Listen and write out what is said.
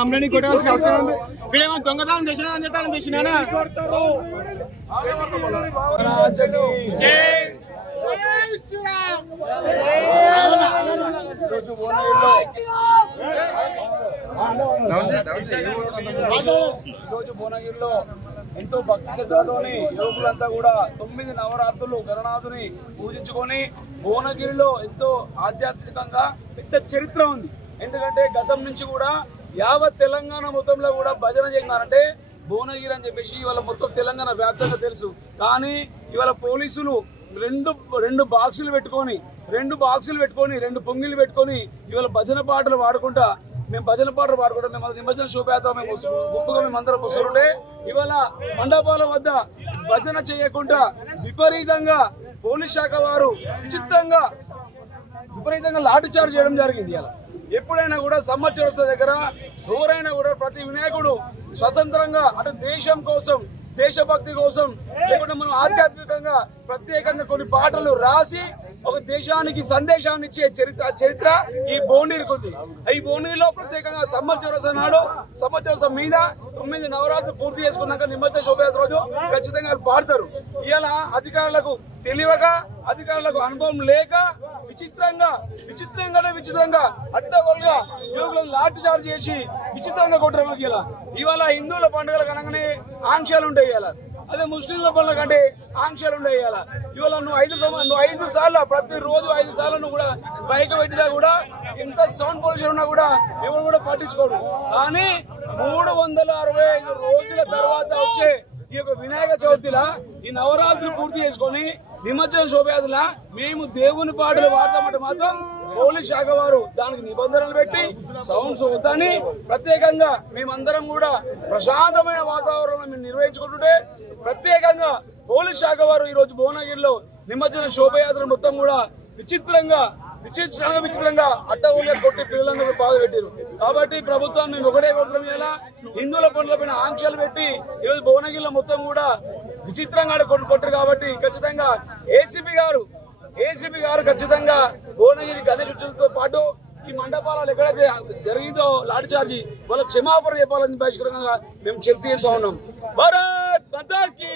అమ్మని కొట్టాల్సిన అవసరం ఉంది. వీడేమో దొంగతనం చేసిన చేసినా భువనగిరిలో ఎంతో భక్తి శ్రద్ధతోని యువకులంతా కూడా 9 నవరాత్రులు గణనాథుని పూజించుకొని భువనగిరిలో ఎంతో ఆధ్యాత్మికంగా పెద్ద చరిత్ర ఉంది. ఎందుకంటే గతం నుంచి కూడా యావత్ తెలంగాణ మొత్తంలో కూడా భజన చేస్తున్నారంటే భువనగిరి అని చెప్పేసి ఇవాళ మొత్తం తెలంగాణ వ్యాప్తంగా తెలుసు. కానీ ఇవాళ పోలీసులు రెండు బాక్సులు పెట్టుకొని 2 పొంగిలు పెట్టుకొని ఇవాళ భజన పాటలు పాడుకుంటా మేము నిమజ్జన శోభయాత్ర మేము గుంపుగా మేమందరం వస్తుంటే ఇవాళ మండపాల వద్ద భజన చేయకుండా విపరీతంగా పోలీస్ శాఖ వారు విపరీతంగా లాఠీ చార్జ్ చేయడం జరిగింది. ఇలా ఎప్పుడైనా కూడా సమ్మర్ దగ్గర ఎవరైనా కూడా ప్రతి వినాయకుడు స్వతంత్రంగా అంటే దేశం కోసం దేశభక్తి కోసం లేకుంటే మనం ఆధ్యాత్మికంగా ప్రత్యేకంగా కొన్ని పాటలు రాసి ఒక దేశానికి సందేశాన్ని ఇచ్చే చరిత్ర ఈ భువనగిరికి ఉంది. ఈ భువనగిరిలో ప్రత్యేకంగా సంవత్సరం నాడు సంవత్సరం మీద 9 నవరాత్రులు పూర్తి చేసుకున్నాక నిమజ్జన శోభయాత్ర రోజు ఖచ్చితంగా పాడతారు. ఇలా అధికారులకు తెలియక అధికారులకు అనుభవం లేక విచిత్రంగా అడ్డగోలుగా యువకులను లాఠీ చార్జ్ చేసి విచిత్రంగా కొట్టరు. ఇవాళ హిందువుల పండుగల కనుకనే ఆంక్షలు ఉంటాయి. ఇలా అదే ముస్లింల పండుగ కంటే ఆంక్షలు ఉంటాయి. ఇవాళ నువ్వు 5 సార్లు ప్రతిరోజు 5 సార్లు నువ్వు కూడా బైక్ పెట్టినా కూడా ఎంత సౌండ్ పొల్యూషన్ ఉన్నా కూడా ఎవరు కూడా పట్టించుకోడు. కానీ 365 రోజుల తర్వాత వచ్చే ఈ యొక్క వినాయక చవితిలా ఈ నవరాత్రులు పూర్తి చేసుకొని నిమజ్జన శోభయాత్రలా మేము దేవుని పాటలు పాడతామంటే మాత్రం పోలీస్ శాఖ వారు దానికి నిబంధనలు పెట్టి సౌండ్స్ వద్దని ప్రత్యేకంగా మేమందరం కూడా ప్రశాంతమైన వాతావరణం మేము నిర్వహించుకుంటుంటే ప్రత్యేకంగా పోలీస్ శాఖ వారు ఈ రోజు భువనగిరిలో నిమజ్జన శోభయాత్ర మొత్తం కూడా విచిత్రంగా అడ్డగోలుగా కొట్టి పిల్లలందరూ బాధ పెట్టారు. కాబట్టి ప్రభుత్వాన్ని మేము ఒకటే కోరుతున్నాం. ఇలా హిందువుల పనులపైన ఆంక్షలు పెట్టి ఈరోజు భువనగిరిలో మొత్తం కూడా విచిత్రంగా కొట్టరు. కాబట్టి ఖచ్చితంగా ఏసీపీ గారు ఖచ్చితంగా భువనగిరి గణేష్ ఉత్సవంతో పాటు ఈ మండపాలలో ఎక్కడైతే జరిగిందో లాఠీ చార్జీ వాళ్ళ క్షమాపణ చెప్పాలని బహిష్కరంగా మేము చర్చ చేస్తా ఉన్నాం. భారత్ మాతా కీ